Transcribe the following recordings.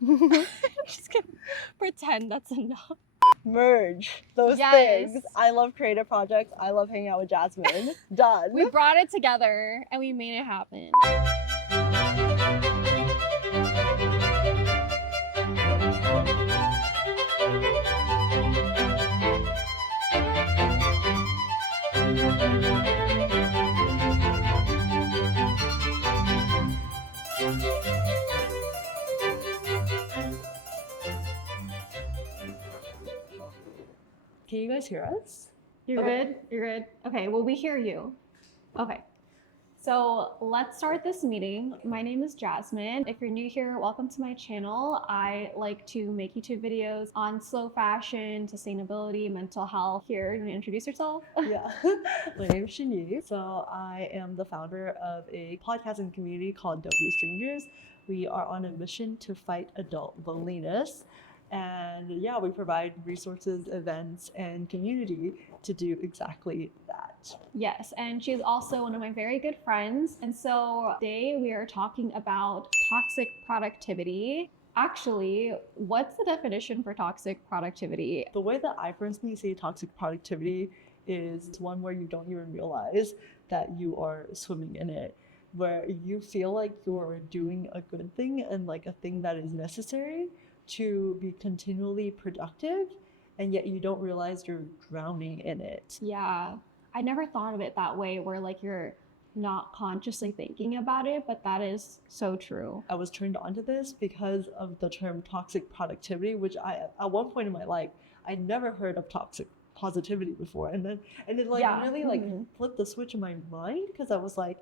Just gonna pretend that's enough. Merge those Yes. things. I love creative projects. I love hanging out with Jasmine. Done. We brought it together and we made it happen. Can you guys hear us? You're Okay. good? You're good? Okay, well, we hear you. Okay. So let's start this meeting. My name is Jasmine. If you're new here, welcome to my channel. I like to make YouTube videos on slow fashion, sustainability, mental health. Here, you want to introduce yourself? Yeah. My name is Xinyi. So I am the founder of a podcasting community called Don't Be Strangers. We are on a mission to fight adult loneliness. And yeah, we provide resources, events, and community to do exactly that. Yes, and she's also one of my very good friends. And so today we are talking about toxic productivity. Actually, what's the definition for toxic productivity? The way that I personally see toxic productivity is one where you don't even realize that you are swimming in it, where you feel like you're doing a good thing and like a thing that is necessary to be continually productive, and yet you don't realize you're drowning in it. Yeah, I never thought of it that way, where like you're not consciously thinking about it, but that is so true. I was turned on to this because of the term toxic productivity, which I, at one point in my life, I never heard of toxic positivity before. And it like really like flipped the switch in my mind, because I was like,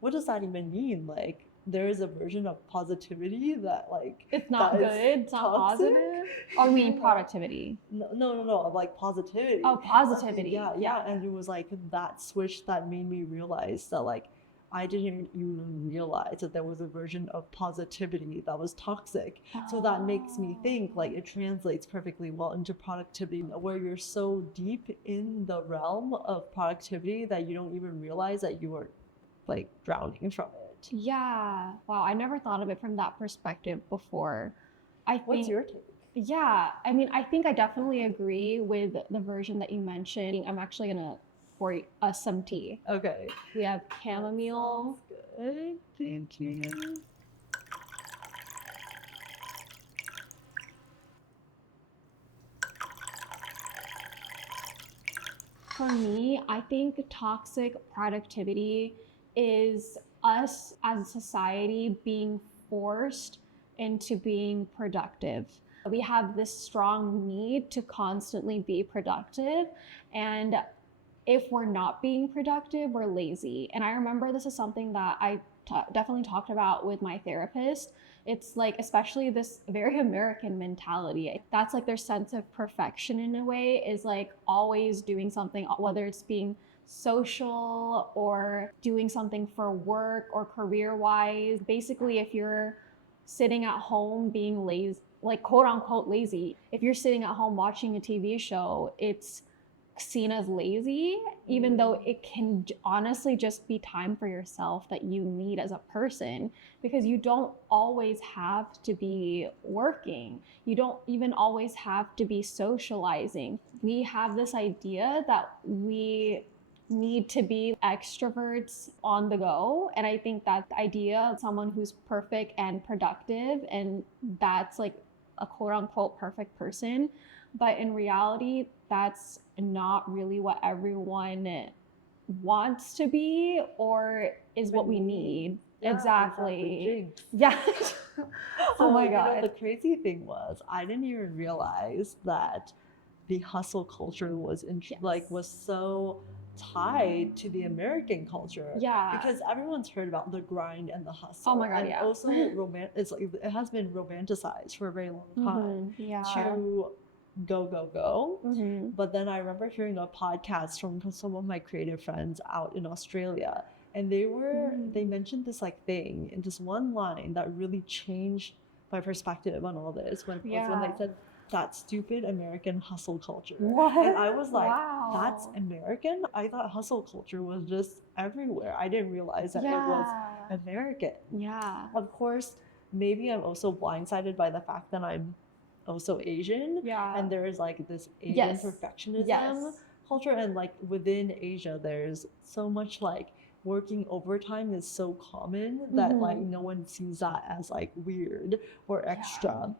what does that even mean? Like, there is a version of positivity that like It's not that good, is it's not toxic? positive. Oh, you mean productivity? No, like positivity. Oh, positivity. Yeah. And it was like that switch that made me realize that like I didn't even realize that there was a version of positivity that was toxic. So that makes me think like it translates perfectly well into productivity, where you're so deep in the realm of productivity that you don't even realize that you are like drowning from it. Yeah. Wow, I never thought of it from that perspective before. What's your take? Yeah, I mean, I think I definitely agree with the version that you mentioned. I'm actually gonna pour us some tea. Okay. We have chamomile. Good. Thank you. For me, I think toxic productivity is us as a society being forced into being productive. We have this strong need to constantly be productive, and if we're not being productive, we're lazy. And I remember this is something that I definitely talked about with my therapist. It's like, especially this very American mentality. That's like their sense of perfection in a way, is like always doing something, whether it's being social or doing something for work or career wise. Basically, if you're sitting at home being lazy, like quote unquote lazy, if you're sitting at home watching a TV show, it's seen as lazy, even though it can honestly just be time for yourself that you need as a person, because you don't always have to be working. You don't even always have to be socializing. We have this idea that we need to be extroverts on the go. And I think that the idea of someone who's perfect and productive, and that's like a quote unquote perfect person, but in reality, that's not really what everyone wants to be or is what we need. Yeah, exactly. Yeah. Oh my God. The crazy thing was, I didn't even realize that the hustle culture was was so tied to the American culture. Yeah. Because everyone's heard about the grind and the hustle. Oh my God, and yeah. Also, it has been romanticized for a very long time to go. But then I remember hearing a podcast from some of my creative friends out in Australia, and they mentioned this like thing in this one line that really changed my perspective on all this when they said, that stupid American hustle culture. What? And I was like, wow. That's American? I thought hustle culture was just everywhere. I didn't realize that it was American. Yeah. Of course, maybe I'm also blindsided by the fact that I'm also Asian. Yeah. And there is like this Asian perfectionism culture, and like within Asia there's so much like working overtime is so common that like no one sees that as like weird or extra.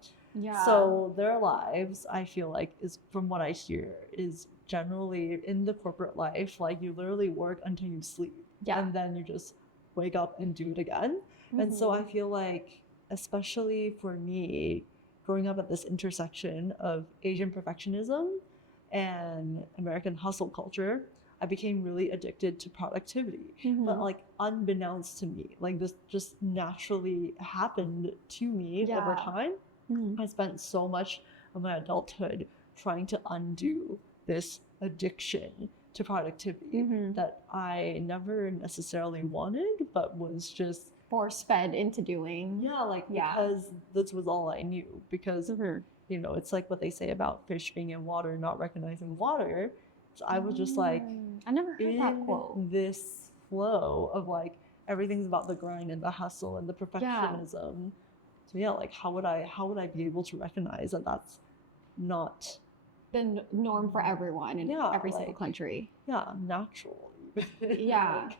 So their lives, I feel like, is, from what I hear, is generally in the corporate life, like you literally work until you sleep and then you just wake up and do it again. And so I feel like, especially for me, growing up at this intersection of Asian perfectionism and American hustle culture, I became really addicted to productivity. But like unbeknownst to me, like this just naturally happened to me over time. I spent so much of my adulthood trying to undo this addiction to productivity that I never necessarily wanted, but was just force-fed into doing. Because this was all I knew. Because you know, it's like what they say about fish being in water, not recognizing water. So I was just like, I never heard that quote. This flow of like everything's about the grind and the hustle and the perfectionism. So yeah, like how would I be able to recognize that that's not the norm for everyone in every single country? Natural. Like,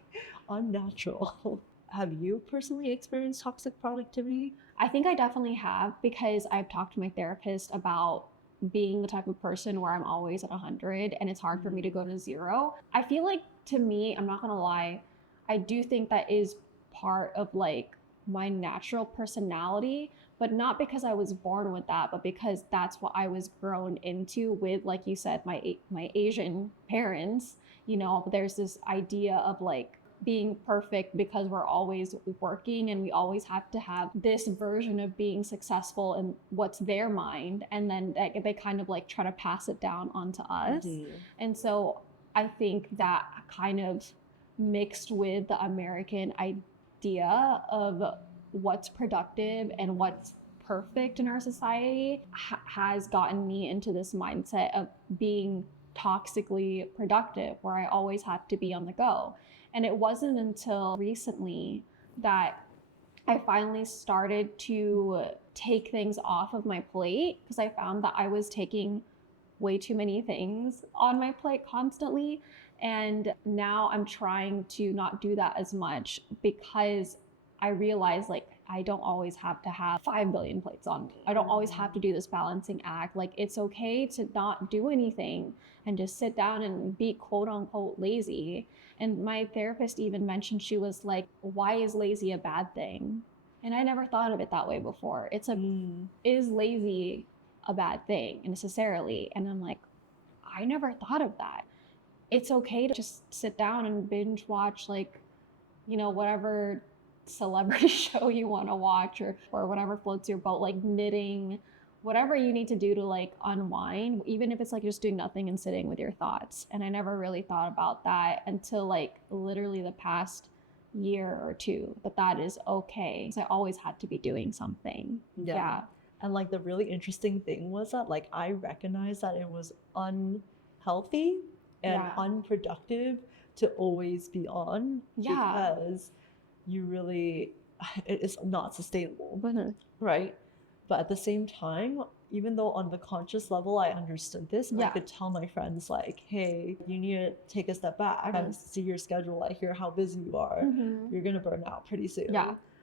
unnatural. Have you personally experienced toxic productivity? I think I definitely have, because I've talked to my therapist about being the type of person where I'm always at 100 and it's hard for me to go to 0. I feel like, to me, I'm not gonna lie, I do think that is part of like my natural personality, but not because I was born with that, but because that's what I was grown into with, like you said, my Asian parents. You know, there's this idea of like being perfect because we're always working and we always have to have this version of being successful in what's their mind, and then they kind of like try to pass it down onto us. And so I think that kind of mixed with the American idea of what's productive and what's perfect in our society has gotten me into this mindset of being toxically productive, where I always have to be on the go. And it wasn't until recently that I finally started to take things off of my plate, because I found that I was taking way too many things on my plate constantly. And now I'm trying to not do that as much, because I realize like I don't always have to have 5 billion plates on me. I don't always have to do this balancing act. Like, it's okay to not do anything and just sit down and be quote unquote lazy. And my therapist even mentioned, she was like, why is lazy a bad thing? And I never thought of it that way before. It's is lazy a bad thing necessarily? And I'm like, I never thought of that. It's okay to just sit down and binge watch, like, you know, whatever celebrity show you want to watch, or whatever floats your boat, like knitting, whatever you need to do to like unwind, even if it's like just doing nothing and sitting with your thoughts. And I never really thought about that until like literally the past year or two, that is okay. So I always had to be doing something. And like the really interesting thing was that like I recognized that it was unhealthy and unproductive to always be on, because you really, it's not sustainable, right? But at the same time, even though on the conscious level I understood this, I could tell my friends like, hey, you need to take a step back and see your schedule. I hear how busy you are. You're gonna burn out pretty soon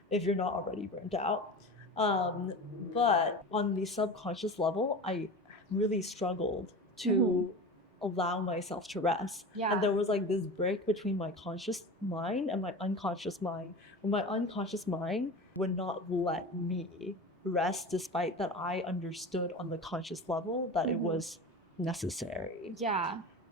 if you're not already burnt out. But on the subconscious level, I really struggled to allow myself to rest. And there was like this break between my conscious mind and my unconscious mind. And my unconscious mind would not let me rest, despite that I understood on the conscious level that it was necessary.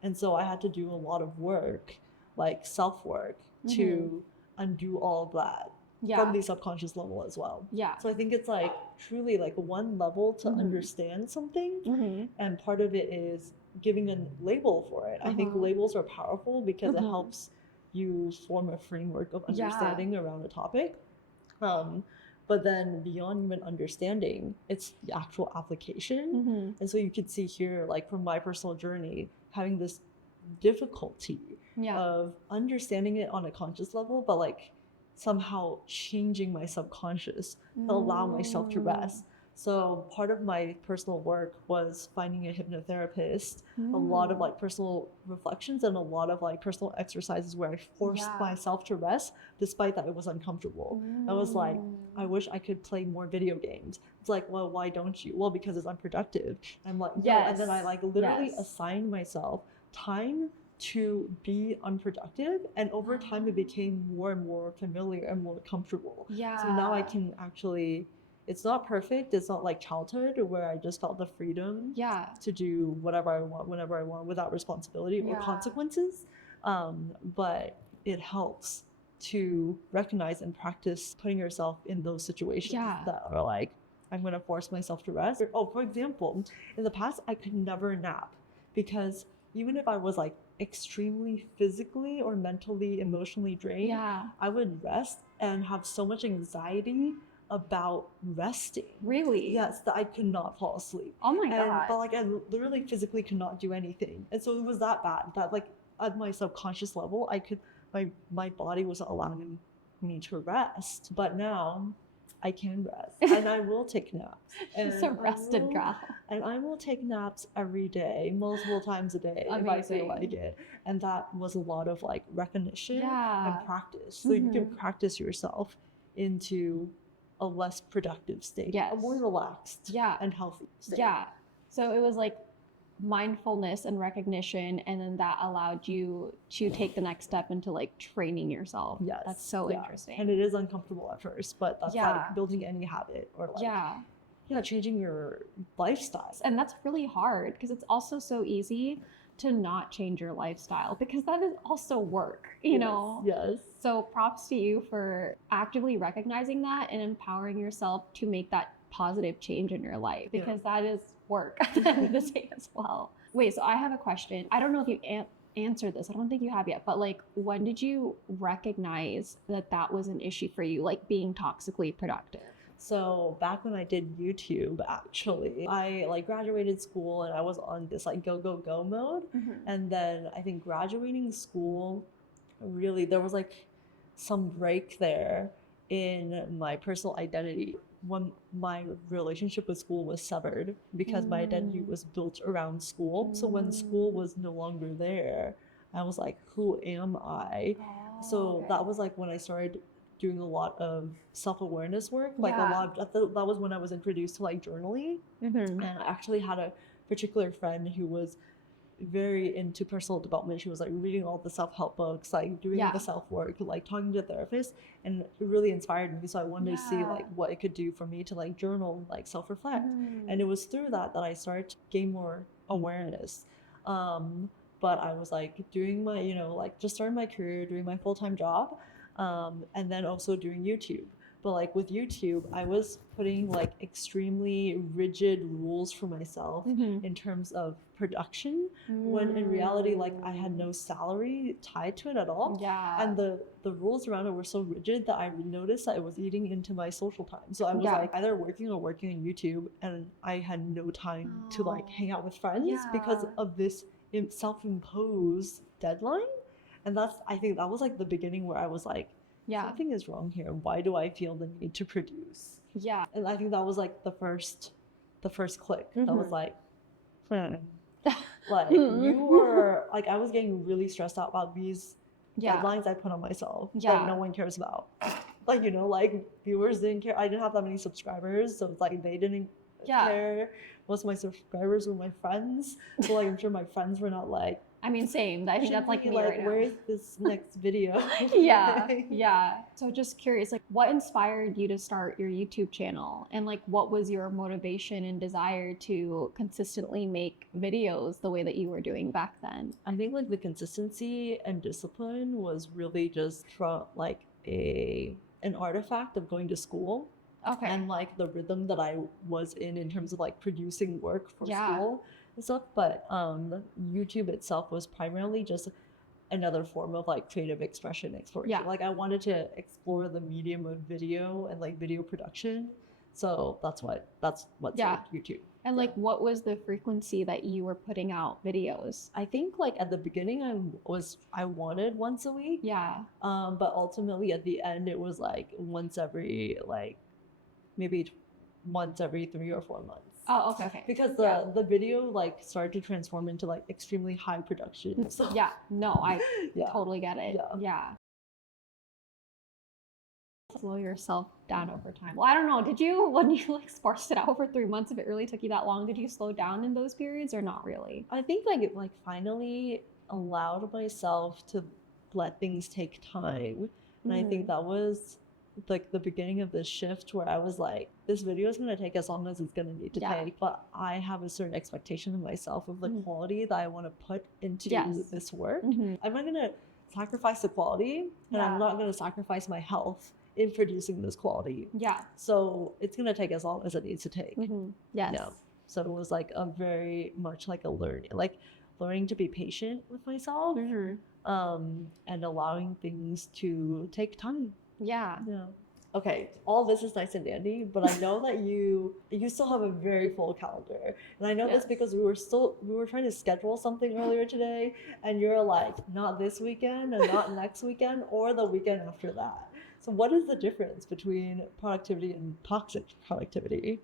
And so I had to do a lot of work, like self-work, to undo all of that from the subconscious level as well. So I think it's like truly like one level to understand something, and part of it is giving a label for it. I think labels are powerful because it helps you form a framework of understanding around a topic. But then beyond even understanding, it's the actual application. And so you could see here, like from my personal journey, having this difficulty of understanding it on a conscious level, but like somehow changing my subconscious to allow myself to rest. So part of my personal work was finding a hypnotherapist, a lot of like personal reflections and a lot of like personal exercises where I forced myself to rest despite that it was uncomfortable. I was like, I wish I could play more video games. It's like, well, why don't you? Well, because it's unproductive. I'm like, yeah. And then I like literally assigned myself time to be unproductive, and over time it became more and more familiar and more comfortable. So now I can actually, it's not perfect, it's not like childhood where I just felt the freedom to do whatever I want whenever I want without responsibility or consequences, but it helps to recognize and practice putting yourself in those situations that are like, I'm going to force myself to rest. Oh, for example, in the past I could never nap because even if I was like extremely physically or mentally, emotionally drained, I would rest and have so much anxiety about resting. Really? Yes, that I could not fall asleep. Oh my God. But like I literally physically could not do anything. And so it was that bad that like at my subconscious level, I could, my body was allowing me to rest. But now I can rest and I will take naps. She's a rested girl. And I will take naps every day, multiple times a day if I feel like it. And that was a lot of like recognition and practice. So you can practice yourself into a less productive state, a more relaxed and healthy state. So it was like mindfulness and recognition, and then that allowed you to take the next step into like training yourself. That's so interesting. And it is uncomfortable at first, but that's like building any habit or like changing your lifestyle. And that's really hard because it's also so easy to not change your lifestyle because that is also work, you know? So props to you for actively recognizing that and empowering yourself to make that positive change in your life, because that is work at the end of the day as well. Wait, so I have a question. I don't know if you answered this. I don't think you have yet, but like, when did you recognize that that was an issue for you, like being toxically productive? So back when I did YouTube, actually, I like graduated school and I was on this like go mode. And then I think graduating school, really, there was like some break there in my personal identity when my relationship with school was severed because my identity was built around school. So when school was no longer there, I was like, who am I? So that was like when I started doing a lot of self-awareness work, like a lot of, that was when I was introduced to like journaling. And I actually had a particular friend who was very into personal development. She was like reading all the self-help books, like doing the self-work, like talking to a therapist, and it really inspired me. So I wanted to see like what it could do for me to like journal, like self-reflect. And it was through that I started to gain more awareness. But I was like doing my, you know, like just starting my career, doing my full-time job, and then also doing YouTube. But like with YouTube, I was putting like extremely rigid rules for myself in terms of production, when in reality, like I had no salary tied to it at all. And the rules around it were so rigid that I noticed that it was eating into my social time. So I was like either working on YouTube, and I had no time to like hang out with friends because of this self-imposed deadline. And that's, I think that was like the beginning where I was like, something is wrong here. Why do I feel the need to produce? And I think that was like the first click. That was like, like you were like, I was getting really stressed out about these deadlines I put on myself that no one cares about. Like, you know, like viewers didn't care. I didn't have that many subscribers, so it's like they didn't care. Most of my subscribers were my friends, so like I'm sure my friends were not like, I mean, same. I think that's like me right now. Where's this next video? So just curious, like what inspired you to start your YouTube channel? And like what was your motivation and desire to consistently make videos the way that you were doing back then? I think like the consistency and discipline was really just from like an artifact of going to school. And like the rhythm that I was in terms of like producing work for school and stuff. But YouTube itself was primarily just another form of like creative expression, exploration. Like I wanted to explore the medium of video and like video production So that's what Yeah. saved YouTube. And like, what was the frequency that you were putting out videos? I think like at the beginning I wanted once a week. Yeah. But ultimately at the end it was like once every like maybe once every 3 or 4 months. Oh, okay. Because the video like started to transform into like extremely high production. So yeah, no, I totally get it. Yeah. Slow yourself down over time. Well, I don't know. Did you, when you like sparsed it out for 3 months, if it really took you that long, did you slow down in those periods or not really? I think like it like finally allowed myself to let things take time. And I think that was like the beginning of this shift where I was like, this video is going to take as long as it's going to need to take, but I have a certain expectation of myself of the quality that I want to put into this work. I'm not going to sacrifice the quality, and I'm not going to sacrifice my health in producing this quality. Yeah. So it's going to take as long as it needs to take. Yes. Yeah. So it was like a very much like a learning to be patient with myself, and allowing things to take time. Yeah. Okay, all this is nice and dandy, but I know that you still have a very full calendar. And I know this because we were trying to schedule something earlier today, and you're like, not this weekend and not next weekend or the weekend after that. So what is the difference between productivity and toxic productivity?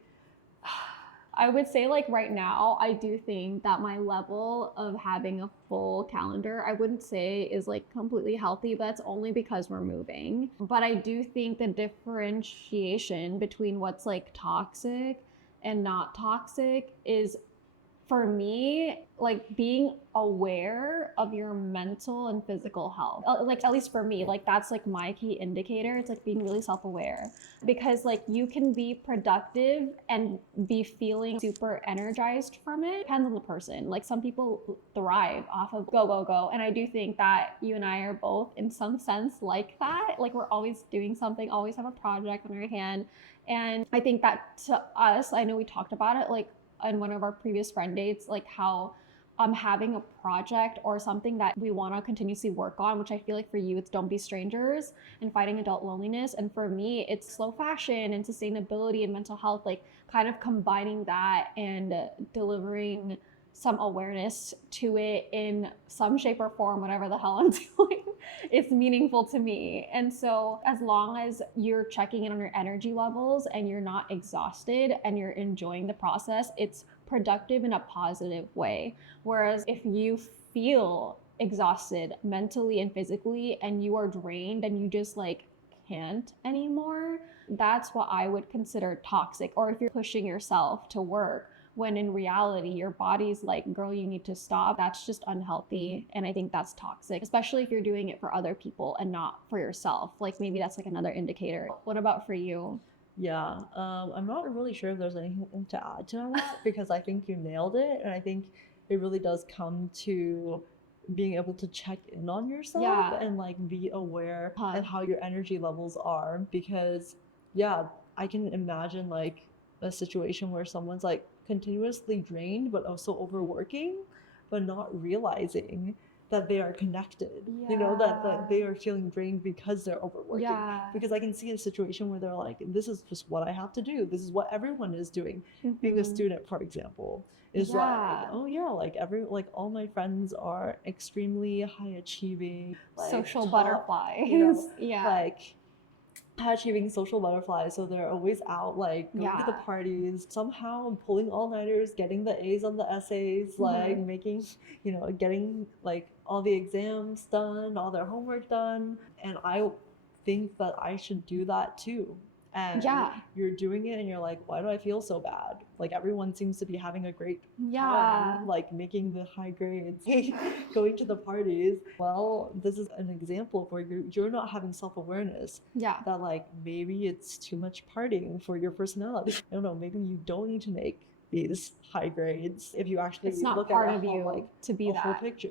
I would say like right now, I do think that my level of having a full calendar, I wouldn't say is like completely healthy, but that's only because we're moving. But I do think the differentiation between what's like toxic and not toxic is, for me, like being aware of your mental and physical health. Like, at least for me, like that's like my key indicator. It's like being really self-aware, because like you can be productive and be feeling super energized from it. Depends on the person. Like some people thrive off of go, go, go. And I do think that you and I are both in some sense like that. Like we're always doing something, always have a project on our hand. And I think that to us, I know we talked about it, like on one of our previous friend dates, like how having a project or something that we want to continuously work on, which I feel like for you it's Don't Be Strangers and Fighting Adult Loneliness, and for me it's slow fashion and sustainability and mental health, like kind of combining that and delivering some awareness to it in some shape or form, whatever the hell I'm doing, it's meaningful to me. And so as long as you're checking in on your energy levels and you're not exhausted and you're enjoying the process, it's productive in a positive way. Whereas if you feel exhausted mentally and physically and you are drained and you just like can't anymore, that's what I would consider toxic. Or if you're pushing yourself to work when in reality your body's like, girl, you need to stop, that's just unhealthy. And I think that's toxic, especially if you're doing it for other people and not for yourself. Like maybe that's like another indicator. What about for you? Yeah, I'm not really sure if there's anything to add to that because I think you nailed it. And I think it really does come to being able to check in on yourself and like be aware of how your energy levels are. Because I can imagine like a situation where someone's like continuously drained but also overworking, but not realizing that they are connected, you know, that they are feeling drained because they're overworking. Because I can see a situation where they're like, this is just what I have to do, this is what everyone is doing. Being a student, for example, is like, oh yeah, like all my friends are extremely high achieving, like, social butterflies, you know, like high achieving social butterflies. So they're always out like going to the parties, somehow pulling all-nighters, getting the A's on the essays, like making, you know, getting like all the exams done, all their homework done. And I think that I should do that too. And you're doing it and you're like, why do I feel so bad? Like everyone seems to be having a great time, like making the high grades, going to the parties. Well, this is an example where you're not having self-awareness. That like maybe it's too much partying for your personality. I don't know, maybe you don't need to make these high grades if you actually it's not look part at of you like to be that whole picture.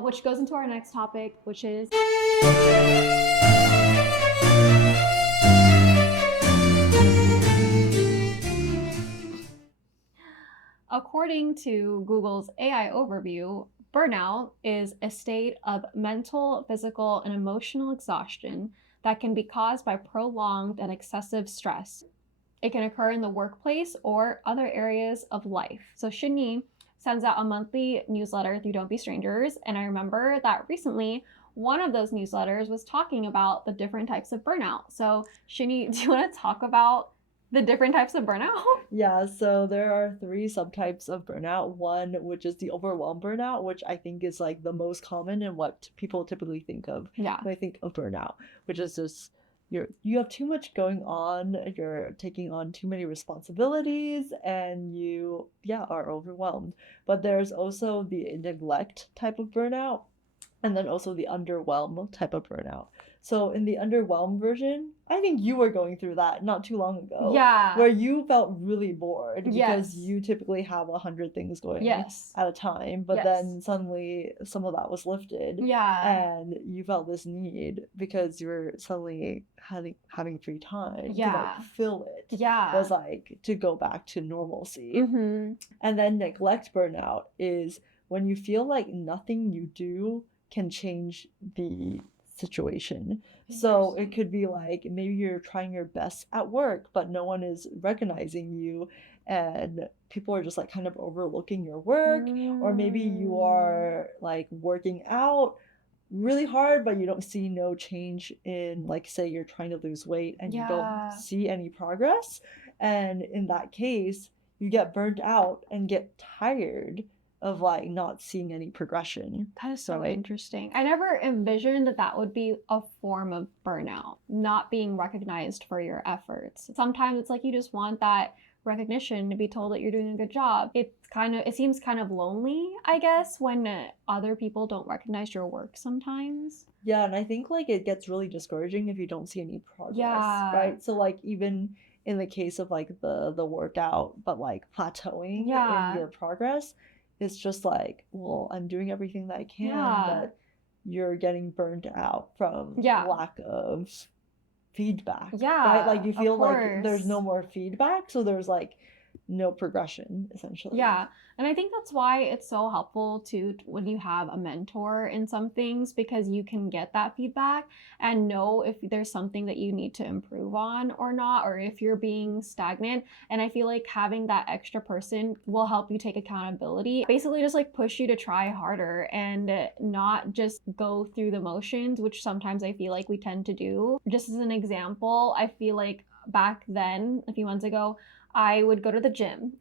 Which goes into our next topic, which is according to Google's AI overview, burnout is a state of mental, physical, and emotional exhaustion that can be caused by prolonged and excessive stress. It can occur in the workplace or other areas of life. So Xinyi sends out a monthly newsletter through Don't Be Strangers. And I remember that recently, one of those newsletters was talking about the different types of burnout. So Xinyi, do you want to talk about the different types of burnout? Yeah, so there are 3 subtypes of burnout. One, which is the overwhelm burnout, which I think is like the most common and what people typically think of when they think of burnout, which is just you have too much going on, you're taking on too many responsibilities, and you are overwhelmed. But there's also the neglect type of burnout, and then also the underwhelm type of burnout. So in the underwhelmed version, I think you were going through that not too long ago. Yeah. Where you felt really bored because Yes. you typically have 100 things going yes. at a time. But Yes. then suddenly some of that was lifted. Yeah. And you felt this need because you were suddenly having free time to like fill it. Yeah. Was like to go back to normalcy. Mm-hmm. And then neglect burnout is when you feel like nothing you do can change the situation. So it could be like maybe you're trying your best at work, but no one is recognizing you, and people are just like kind of overlooking your work. Or maybe you are like working out really hard, but you don't see no change in, like, say you're trying to lose weight and you don't see any progress. And in that case, you get burnt out and get tired of like not seeing any progression. That is so interesting. I never envisioned that would be a form of burnout, not being recognized for your efforts. Sometimes it's like you just want that recognition, to be told that you're doing a good job. It seems kind of lonely, I guess, when other people don't recognize your work sometimes. Yeah, and I think like it gets really discouraging if you don't see any progress, right? So like even in the case of like the workout, but like plateauing in your progress, it's just like, well, I'm doing everything that I can, but you're getting burned out from lack of feedback. Right? Like you feel like there's no more feedback, so there's like no progression, essentially. Yeah. And I think that's why it's so helpful to when you have a mentor in some things, because you can get that feedback and know if there's something that you need to improve on or not, or if you're being stagnant. And I feel like having that extra person will help you take accountability, basically just like push you to try harder and not just go through the motions, which sometimes I feel like we tend to do. Just as an example, I feel like back then, a few months ago, I would go to the gym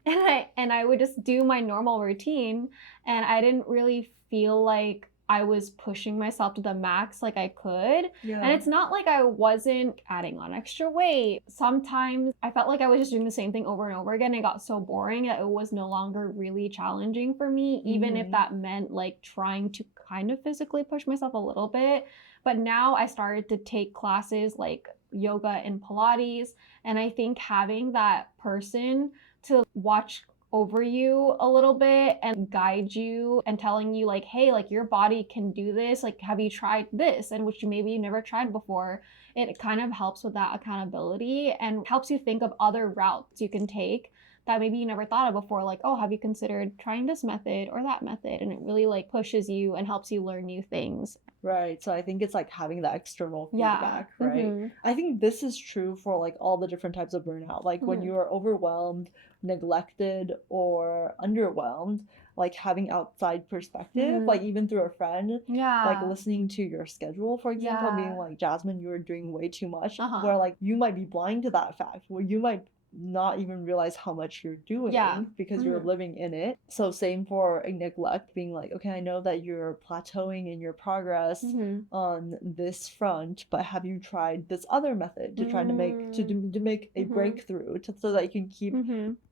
and I would just do my normal routine, and I didn't really feel like I was pushing myself to the max like I could. And it's not like I wasn't adding on extra weight. Sometimes I felt like I was just doing the same thing over and over again. It got so boring that it was no longer really challenging for me, even if that meant like trying to kind of physically push myself a little bit. But now I started to take classes like yoga and Pilates, and I think having that person to watch over you a little bit and guide you and telling you like, hey, like your body can do this, like have you tried this, and which maybe you never tried before, it kind of helps with that accountability and helps you think of other routes you can take that maybe you never thought of before, like, oh, have you considered trying this method or that method? And it really like pushes you and helps you learn new things. Right. So I think it's like having that external feedback, right? I think this is true for like all the different types of burnout. Like when you are overwhelmed, neglected, or underwhelmed, like having outside perspective, like even through a friend, like listening to your schedule, for example, being like, Jasmine, you are doing way too much, where like you might be blind to that fact, where you might not even realize how much you're doing because you're living in it. So same for a neglect, being like, okay, I know that you're plateauing in your progress on this front, but have you tried this other method to try to make a breakthrough so that you can keep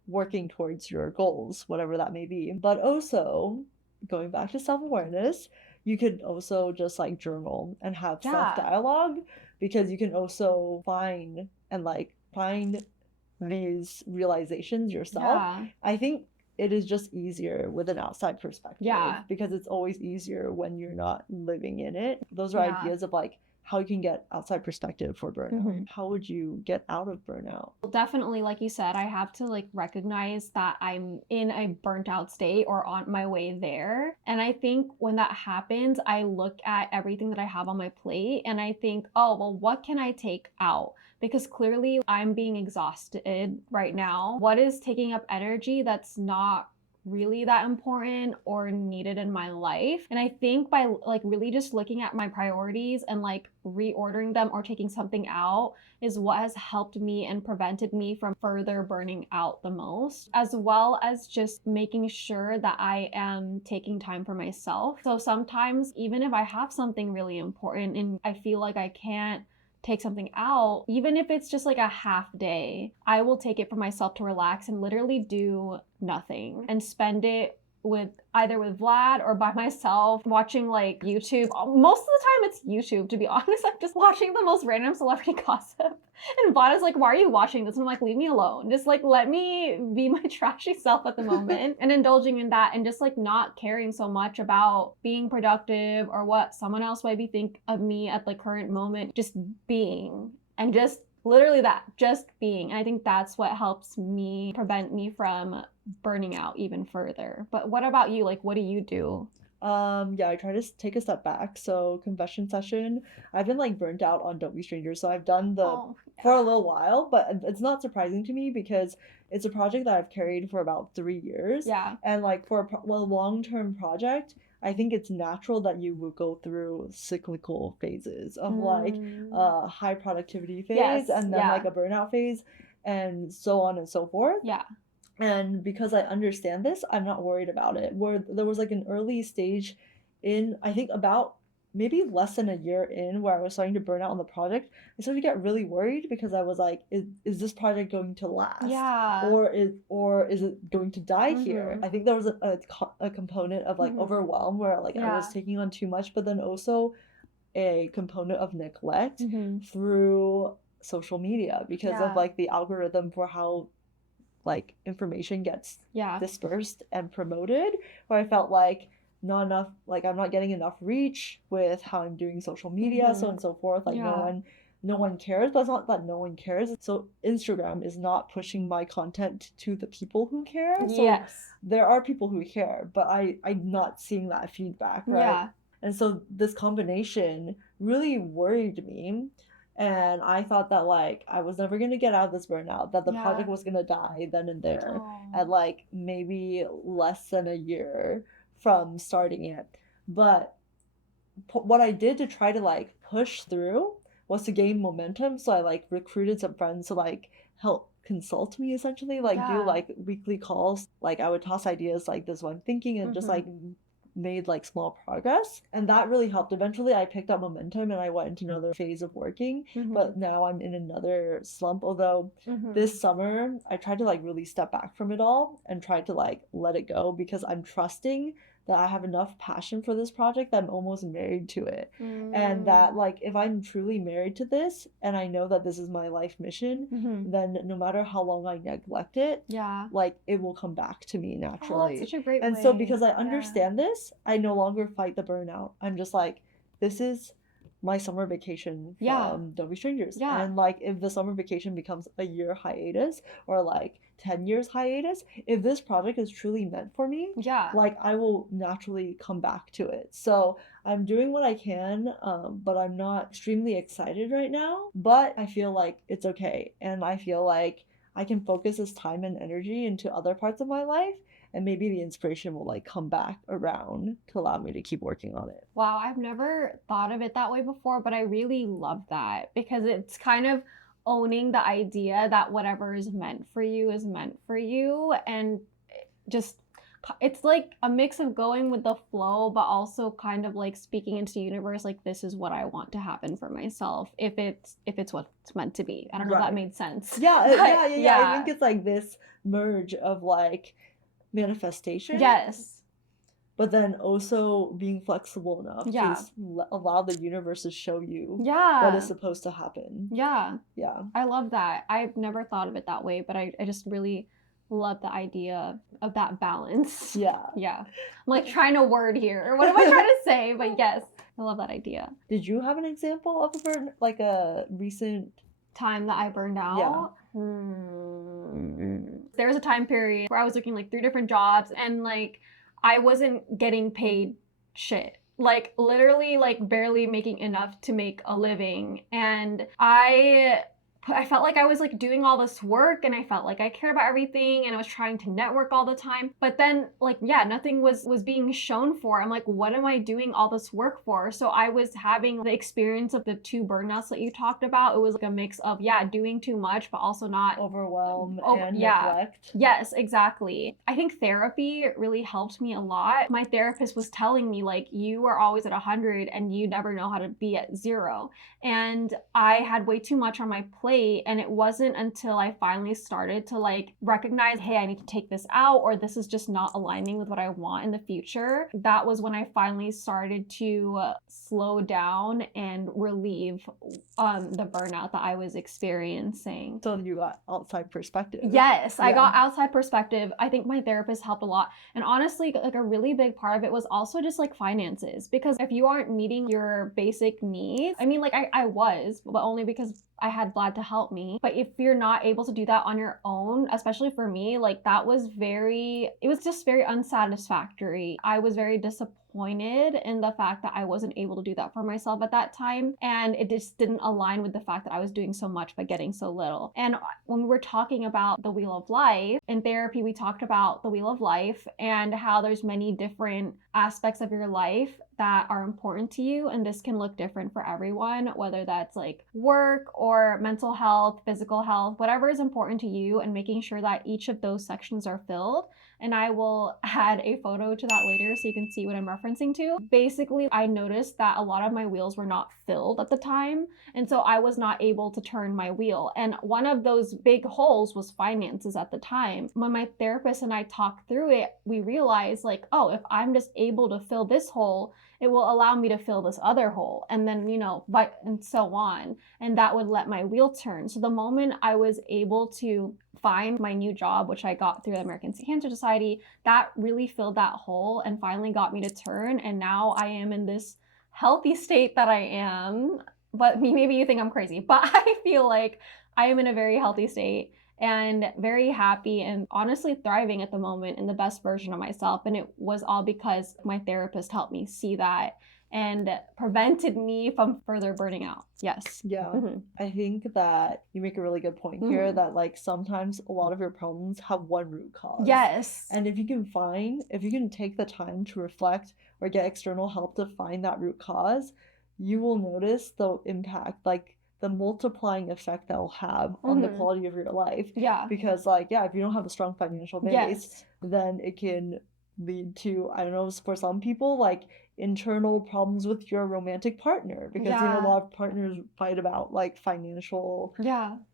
working towards your goals, whatever that may be. But also going back to self-awareness, you could also just like journal and have self-dialogue, because you can also find these realizations yourself. I think it is just easier with an outside perspective because it's always easier when you're not living in it. Those are ideas of like how you can get outside perspective for burnout. How would you get out of burnout? Definitely, like you said, I have to like recognize that I'm in a burnt out state or on my way there. And I think when that happens, I look at everything that I have on my plate and I think, oh, well, what can I take out? Because clearly I'm being exhausted right now. What is taking up energy that's not really that important or needed in my life? And I think by like really just looking at my priorities and like reordering them or taking something out is what has helped me and prevented me from further burning out the most, as well as just making sure that I am taking time for myself. So sometimes even if I have something really important and I feel like I can't take something out, even if it's just like a half day, I will take it for myself to relax and literally do nothing and spend it with either with Vlad or by myself watching like YouTube. Most of the time it's YouTube, to be honest. I'm just watching the most random celebrity gossip. And Vlad is like, why are you watching this? And I'm like, leave me alone. Just like let me be my trashy self at the moment and indulging in that and just like not caring so much about being productive or what someone else might be think of me at the current moment. Just being and just literally that, just being. And I think that's what helps me prevent me from burning out even further. But what about you? Like, what do you do? Yeah, I try to take a step back. So confession session, I've been like burnt out on Don't Be Strangers. So I've done for a little while, but it's not surprising to me because it's a project that I've carried for about 3 years. Yeah. And like for a long-term project, I think it's natural that you will go through cyclical phases of like a high productivity phase and then like a burnout phase and so on and so forth. Yeah. And because I understand this, I'm not worried about it. Where there was like an early stage in, I think about maybe less than a year in, where I was starting to burn out on the project, I started to get really worried because I was like, is this project going to last? Yeah. Or is it going to die here? I think there was a component of like overwhelm where like I was taking on too much, but then also a component of neglect through social media because of like the algorithm for how like information gets dispersed and promoted, where I felt like not enough, like I'm not getting enough reach with how I'm doing social media, so on and so forth. Like no one cares, but it's not that no one cares. So Instagram is not pushing my content to the people who care. So there are people who care, but I'm not seeing that feedback, right? Yeah. And so this combination really worried me. And I thought that like I was never gonna get out of this burnout, that the project was gonna die then and there at like maybe less than a year from starting it. But what I did to try to like push through was to gain momentum. So I like recruited some friends to like help consult me essentially, like do like weekly calls. Like I would toss ideas like this one thinking and just like made like small progress, and that really helped. Eventually I picked up momentum and I went into another phase of working, but now I'm in another slump. Although this summer I tried to like really step back from it all and tried to like let it go because I'm trusting that I have enough passion for this project that I'm almost married to it. And that like if I'm truly married to this and I know that this is my life mission, then no matter how long I neglect it, like it will come back to me naturally. That's such a great and way. So because I understand this, I no longer fight the burnout. I'm just like, this is my summer vacation from Don't Be Strangers. And like if the summer vacation becomes a year hiatus or like 10 years hiatus, if this project is truly meant for me, like I will naturally come back to it. So I'm doing what I can, but I'm not extremely excited right now, but I feel like it's okay. And I feel like I can focus this time and energy into other parts of my life, and maybe the inspiration will like come back around to allow me to keep working on it. Wow, I've never thought of it that way before, but I really love that because it's kind of owning the idea that whatever is meant for you is meant for you, and just it's like a mix of going with the flow but also kind of like speaking into the universe like this is what I want to happen for myself if it's what's meant to be. I don't know if that made sense. I think it's like this merge of like manifestation, but then also being flexible enough to allow the universe to show you what is supposed to happen. I love that. I've never thought of it that way, but I just really love the idea of that balance. Yeah. Yeah. I'm like trying to word here. What am I trying to say? But yes, I love that idea. Did you have an example of like a recent time that I burned out? Yeah. There was a time period where I was working like 3 different jobs and like I wasn't getting paid shit. Like literally like barely making enough to make a living. And I felt like I was like doing all this work and I felt like I cared about everything and I was trying to network all the time. But then like, yeah, nothing was being shown for. I'm like, what am I doing all this work for? So I was having the experience of the 2 burnouts that you talked about. It was like a mix of, yeah, doing too much, but also not overwhelm and neglect. Yes, exactly. I think therapy really helped me a lot. My therapist was telling me like, you are always at 100 and you never know how to be at 0. And I had way too much on my plate. And it wasn't until I finally started to like recognize, hey, I need to take this out, or this is just not aligning with what I want in the future. That was when I finally started to slow down and relieve the burnout that I was experiencing. So you got outside perspective. Yes, I got outside perspective. I think my therapist helped a lot. And honestly, like a really big part of it was also just like finances. Because if you aren't meeting your basic needs, I mean, like I was, but only because I had Vlad to help me. But if you're not able to do that on your own, especially for me, like that was it was just very unsatisfactory. I was very disappointed in the fact that I wasn't able to do that for myself at that time. And it just didn't align with the fact that I was doing so much but getting so little. And when we were talking about the Wheel of Life, in therapy, we talked about the Wheel of Life and how there's many different aspects of your life that are important to you. And this can look different for everyone, whether that's like work or mental health, physical health, whatever is important to you, and making sure that each of those sections are filled. And I will add a photo to that later so you can see what I'm referencing to. Basically, I noticed that a lot of my wheels were not filled at the time. And so I was not able to turn my wheel. And one of those big holes was finances at the time. When my therapist and I talked through it, we realized like, oh, if I'm just able to fill this hole, it will allow me to fill this other hole. And then, but and so on. And that would let my wheel turn. So the moment I was able to find my new job, which I got through the American Cancer Society, that really filled that hole and finally got me to turn. And now I am in this healthy state that I am. But maybe you think I'm crazy, but I feel like I am in a very healthy state and very happy and honestly thriving at the moment in the best version of myself. And it was all because my therapist helped me see that and prevented me from further burning out. Yes. Yeah. Mm-hmm. I think that you make a really good point here that like sometimes a lot of your problems have one root cause. Yes. And if you can take the time to reflect or get external help to find that root cause, you will notice the impact, like the multiplying effect that will have on the quality of your life. Yeah. Because like, yeah, if you don't have a strong financial base, then it can lead to, I don't know, for some people, like internal problems with your romantic partner, because a lot of partners fight about like financial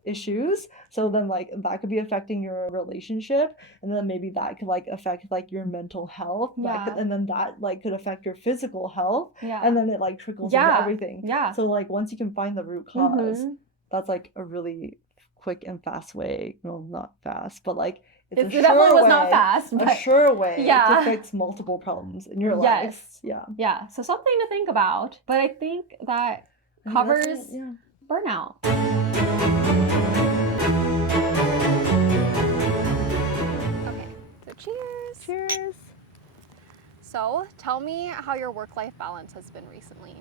issues. So then like that could be affecting your relationship, and then maybe that could like affect like your mental health, and then that like could affect your physical health, and then it like trickles into everything. So like once you can find the root cause, that's like a really quick and fast way, well, not fast, but like it definitely was not fast, but a sure way to fix multiple problems in your life. Yeah. So something to think about. But I think that covers burnout. Okay. So cheers. Cheers. So tell me how your work-life balance has been recently.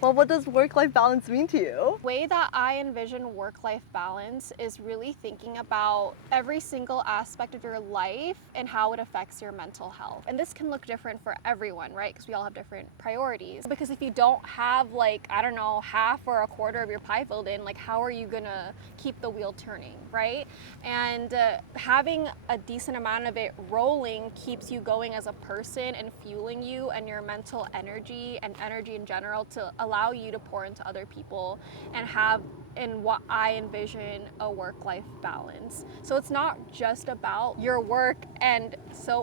Well, what does work-life balance mean to you? The way that I envision work-life balance is really thinking about every single aspect of your life and how it affects your mental health. And this can look different for everyone, right? Because we all have different priorities. Because if you don't have like, I don't know, half or a quarter of your pie filled in, like how are you gonna keep the wheel turning, right? And having a decent amount of it rolling keeps you going as a person and fueling you and your mental energy and energy in general to allow you to pour into other people and have in what I envision a work-life balance. So it's not just about your work and so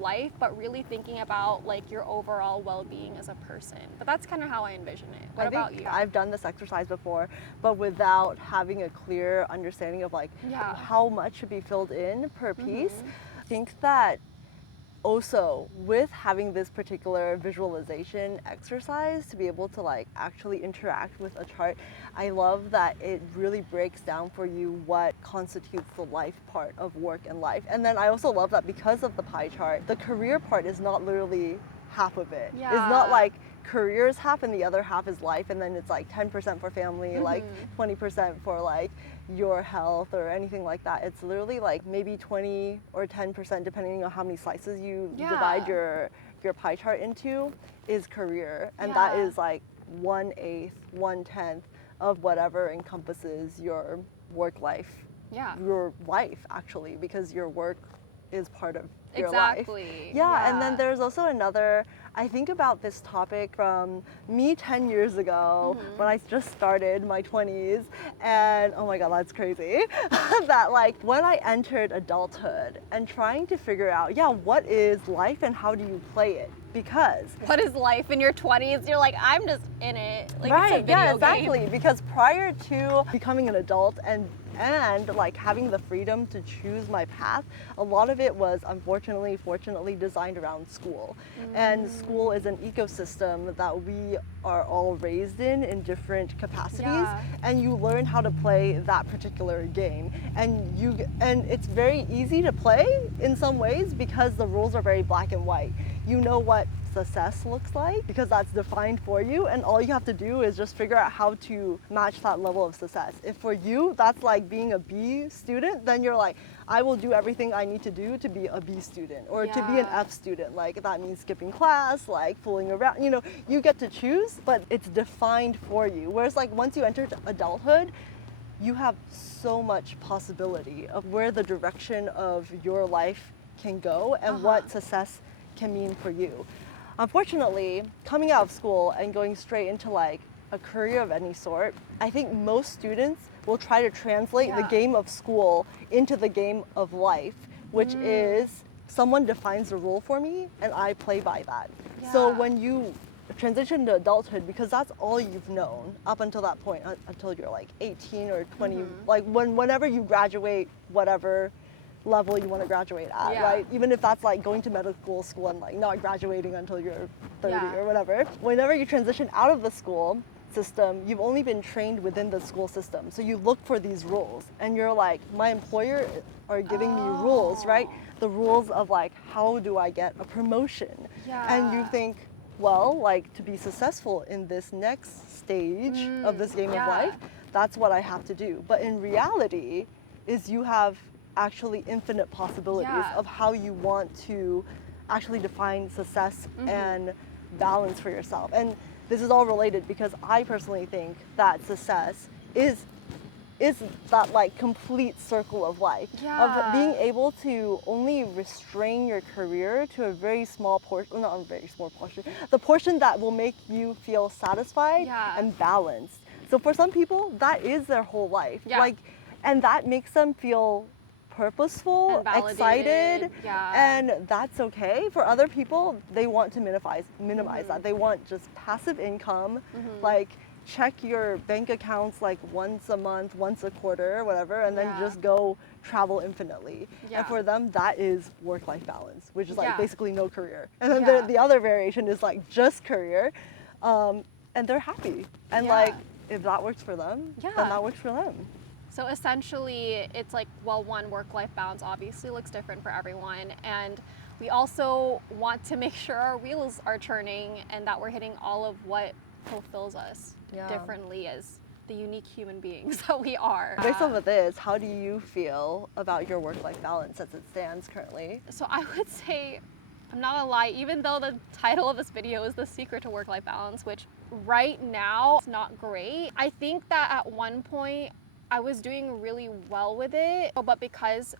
life, but really thinking about like your overall well-being as a person. But that's kind of how I envision it. What about you? I've done this exercise before, but without having a clear understanding of like how much should be filled in per piece. I think that also with having this particular visualization exercise to be able to like actually interact with a chart, I love that it really breaks down for you what constitutes the life part of work and life. And then I also love that because of the pie chart, the career part is not literally half of it. It's not like career is half and the other half is life, and then it's like 10% for family, like 20% for like your health or anything like that. It's literally like maybe 20 or 10%, depending on how many slices you divide your pie chart into, is career. And that is like 1/8, 1/10 of whatever encompasses your work life. Your life, actually, because your work is part of your life. And then there's also another, I think about this topic from me 10 years ago when I just started my 20s, and oh my god, that's crazy. That like when I entered adulthood and trying to figure out, what is life and how do you play it? Because what is life in your 20s? You're like, I'm just in it. Like, it's a video exactly. game. Because prior to becoming an adult and like having the freedom to choose my path, a lot of it was fortunately designed around school. And school is an ecosystem that we are all raised in different capacities, and you learn how to play that particular game. And it's very easy to play in some ways because the rules are very black and white. You know what success looks like because that's defined for you, and all you have to do is just figure out how to match that level of success. If for you that's like being a B student, then you're like, I will do everything I need to do to be a B student or to be an F student. Like that means skipping class, like fooling around, you get to choose, but it's defined for you. Whereas like once you enter adulthood, you have so much possibility of where the direction of your life can go and what success can mean for you. Unfortunately, coming out of school and going straight into like a career of any sort, I think most students will try to translate the game of school into the game of life, which is someone defines the rule for me and I play by that. So when you transition to adulthood, because that's all you've known up until that point, until you're like 18 or 20, like whenever you graduate, whatever level you want to graduate at, right? Even if that's like going to medical school and like not graduating until you're 30 or whatever. Whenever you transition out of the school system, you've only been trained within the school system. So you look for these rules and you're like, my employer are giving me rules, right? The rules of like, how do I get a promotion? And you think, well, like to be successful in this next stage of this game of life, that's what I have to do. But in reality is you have actually infinite possibilities of how you want to actually define success and balance for yourself. And this is all related because I personally think that success is that like complete circle of life of being able to only restrain your career to a very small portion, not a very small portion, the portion that will make you feel satisfied and balanced. So for some people, that is their whole life. Like, and that makes them feel purposeful, excited, and that's okay. For other people, they want to minimize that. They want just passive income, like check your bank accounts like once a month, once a quarter, whatever, and then just go travel infinitely. And for them, that is work-life balance, which is like basically no career. And then the other variation is like just career, and they're happy. And like, if that works for them, then that works for them. So essentially, it's like, well, one, work-life balance obviously looks different for everyone, and we also want to make sure our wheels are turning and that we're hitting all of what fulfills us differently as the unique human beings that we are. Based off of this, how do you feel about your work-life balance as it stands currently? So I would say, I'm not gonna lie, even though the title of this video is The Secret to Work-Life Balance, which right now is not great, I think that at one point, I was doing really well with it, but because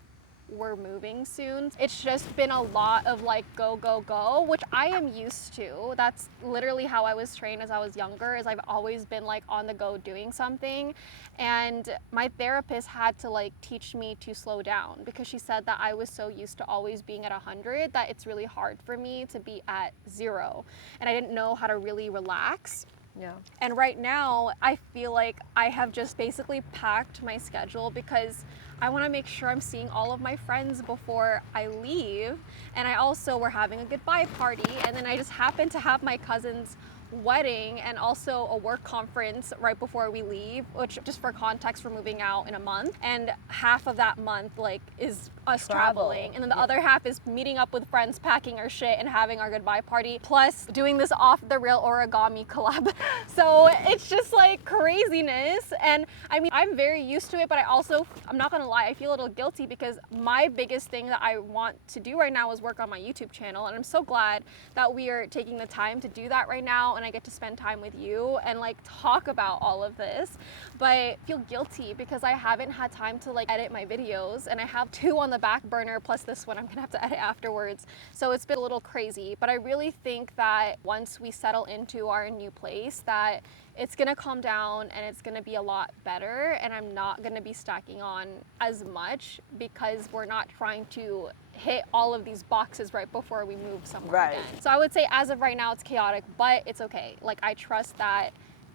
we're moving soon. It's just been a lot of like go, go, go, which I am used to. That's literally how I was trained as I was younger, is I've always been like on the go doing something. And my therapist had to like teach me to slow down, because she said that I was so used to always being at 100 that it's really hard for me to be at 0. And I didn't know how to really relax. Yeah. And right now, I feel like I have just basically packed my schedule, because I want to make sure I'm seeing all of my friends before I leave. And I also, we're having a goodbye party, and then I just happen to have my cousin's wedding and also a work conference right before we leave, which, just for context, we're moving out in a month, and half of that month like is us traveling, and then the other half is meeting up with friends, packing our shit and having our goodbye party, plus doing this off the rail origami collab. So it's just like craziness. And I mean, I'm very used to it, but I'm not gonna lie, I feel a little guilty, because my biggest thing that I want to do right now is work on my YouTube channel, and I'm so glad that we are taking the time to do that right now, and I get to spend time with you and like talk about all of this. But I feel guilty because I haven't had time to like edit my videos, and I have 2 on the back burner plus this one I'm gonna have to edit afterwards. So it's been a little crazy, but I really think that once we settle into our new place, that it's gonna calm down and it's gonna be a lot better, and I'm not gonna be stacking on as much, because we're not trying to hit all of these boxes right before we move somewhere again. So I would say as of right now it's chaotic, but it's okay. Like, I trust that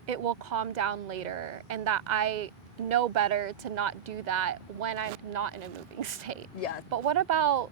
it will calm down later, and that I know better to not do that when I'm not in a moving state. Yeah. But what about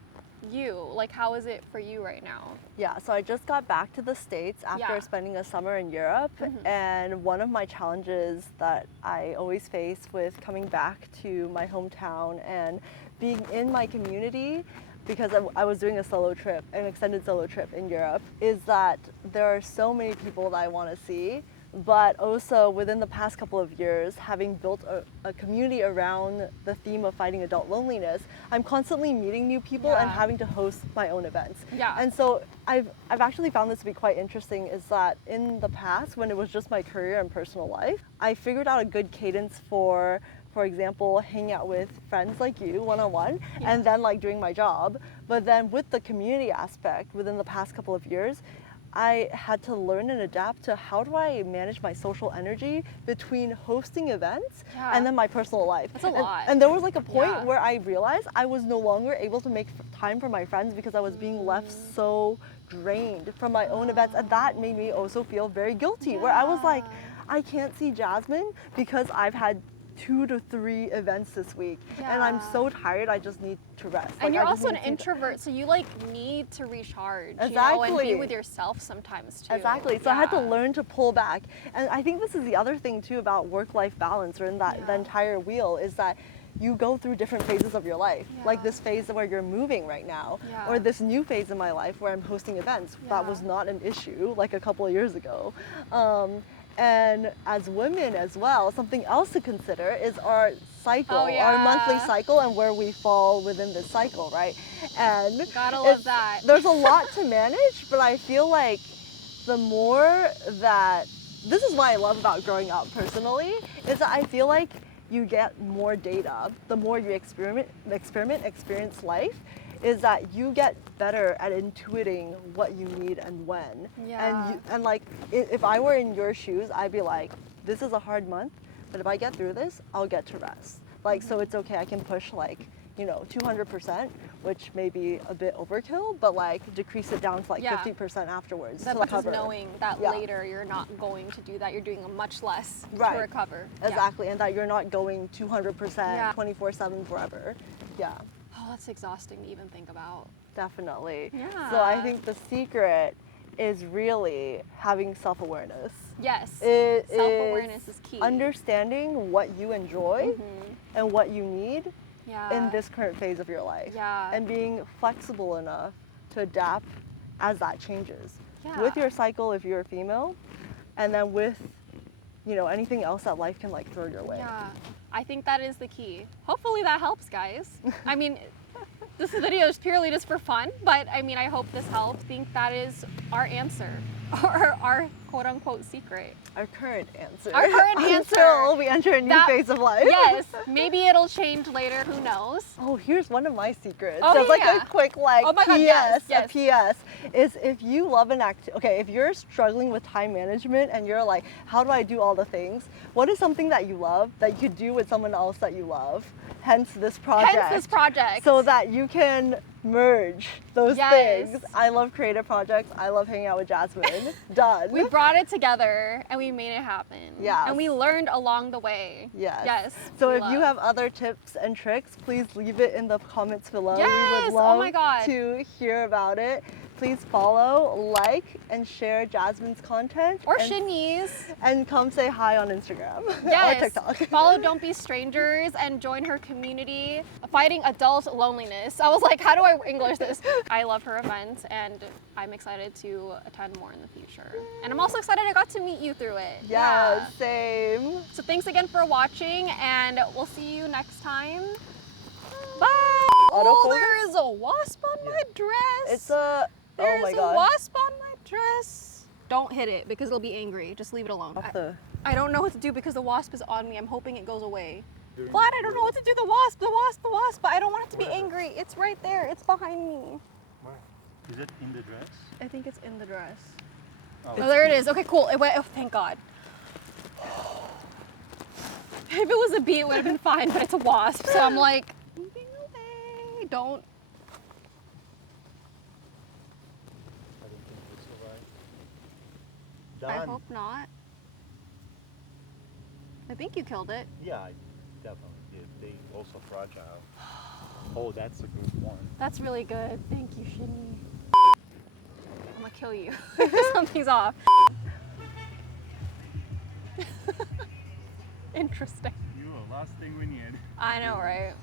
you? Like, how is it for you right now? Yeah, so I just got back to the States after spending a summer in Europe, and one of my challenges that I always face with coming back to my hometown and being in my community, because I was doing an extended solo trip in Europe, is that there are so many people that I want to see. But also, within the past couple of years, having built a community around the theme of fighting adult loneliness, I'm constantly meeting new people and having to host my own events. And so I've actually found this to be quite interesting, is that in the past, when it was just my career and personal life, I figured out a good cadence for example, hanging out with friends like you one-on-one, and then like doing my job. But then with the community aspect, within the past couple of years, I had to learn and adapt to how do I manage my social energy between hosting events and then my personal life. That's a lot. And there was like a point where I realized I was no longer able to make time for my friends, because I was being left so drained from my own events, and that made me also feel very guilty, where I was like, I can't see Jasmine because I've had 2 to 3 events this week, and I'm so tired, I just need to rest. And you're also an introvert, so you like need to recharge, you know, and be with yourself sometimes too. Exactly. So I had to learn to pull back. And I think this is the other thing too about work-life balance, or in that the entire wheel, is that you go through different phases of your life. Like this phase where you're moving right now, or this new phase in my life where I'm hosting events. That was not an issue like a couple of years ago. And as women as well, something else to consider is our cycle, our monthly cycle, and where we fall within this cycle, right? And gotta love that. There's a lot to manage, but I feel like the more that, this is what I love about growing up personally, is that I feel like you get more data, the more you experience life, is that you get better at intuiting what you need and when. And like, if I were in your shoes, I'd be like, this is a hard month, but if I get through this, I'll get to rest. Like, so it's okay, I can push like, 200%, which may be a bit overkill, but like decrease it down to like 50% afterwards. That's just knowing that later you're not going to do that, you're doing much less to recover. Exactly, and that you're not going 200%, 24/7 forever. Oh, that's exhausting to even think about. Definitely. So I think the secret is really having self-awareness. Yes, self-awareness is key. Understanding what you enjoy and what you need in this current phase of your life. And being flexible enough to adapt as that changes. With your cycle if you're a female, and then with anything else that life can like throw your way. I think that is the key. Hopefully that helps, guys. I mean, this video is purely just for fun, but I mean, I hope this helps. I think that is our answer. our quote unquote secret. Our current answer. Our current answer. Until we enter a new phase of life. Yes, maybe it'll change later. Who knows? Oh, here's one of my secrets. Oh, Just like yeah. a quick Oh my God, yes, yes. a PS is if you love an okay, if you're struggling with time management and you're like, how do I do all the things? What is something that you love that you could do with someone else that you love? Hence this project. Hence this project. So that you can merge those Yes. things. I love creative projects. I love hanging out with Jasmine. Done. We brought it together and we made it happen. Yes. And we learned along the way. Yes. Yes. So we if you love. have other tips and tricks, please leave it in the comments below. We Yes! would Oh love my God. to hear about it. Please follow, like, and share Jasmine's content. Or and, Xinyi's. and come say hi on Instagram Yes. or TikTok. Follow Don't Be Strangers and join her community, Fighting Adult Loneliness. I was like, how do I English this? I love her events and I'm excited to attend more in the future. And I'm also excited I got to meet you through it. Yeah, same. So thanks again for watching and we'll see you next time. Bye! Oh, there is a wasp on my dress. It's a, There's oh my a God. wasp on my dress. Don't hit it because it'll be angry. Just leave it alone. I don't know what to do because the wasp is on me. I'm hoping it goes away. Vlad, I don't know what to do. The wasp, but I don't want it to be angry. It's right there. It's behind me. Where? Is it in the dress? I think it's in the dress. Oh, Oh, there it is. Okay, cool. It went, oh, thank God. If it was a bee, it would have been fine, but it's a wasp. So I'm like, moving away. Don't. I don't think it's alright. I Done. hope not. I think you killed it. Yeah, I definitely did. They also fragile. Oh, that's a good one. That's really good. Thank you, Xinyi. I'm gonna kill you. Something's off. Interesting. You are last thing we need. I know, right?